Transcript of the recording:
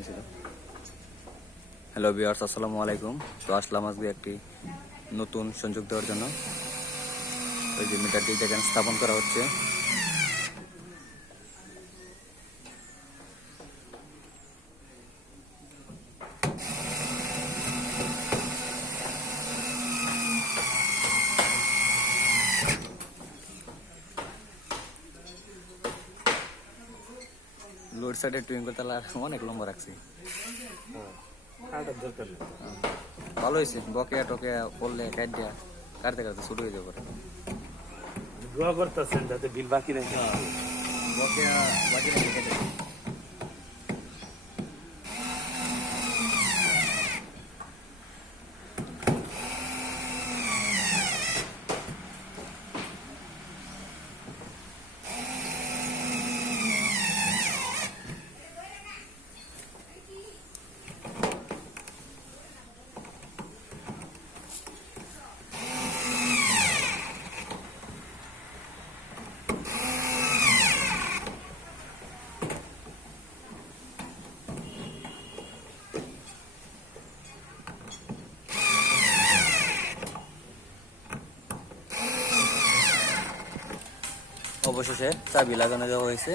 নিয়েছিল। Hello viewers, আসসালামু আলাইকুম। তো আসলাম আজকে একটি নতুন সংযোগ দেওয়ার জন্য। ওই যে মিটারটি যেখানে স্থাপন করা হচ্ছে, লোড সাইডের টুইঙ্কল তালা অনেক লম্বা রাখছি। ভালো হয়েছে, বকেয়া টকেয়া করলে কাটতে কাটতে শুরু হয়ে যাবে। দোয়া করতেছেন যাতে বিল বাকি রেখে বকেয়া বাকি রেখে কেটে অবশেষে চাবি লাগানো যাওয়া হয়েছে।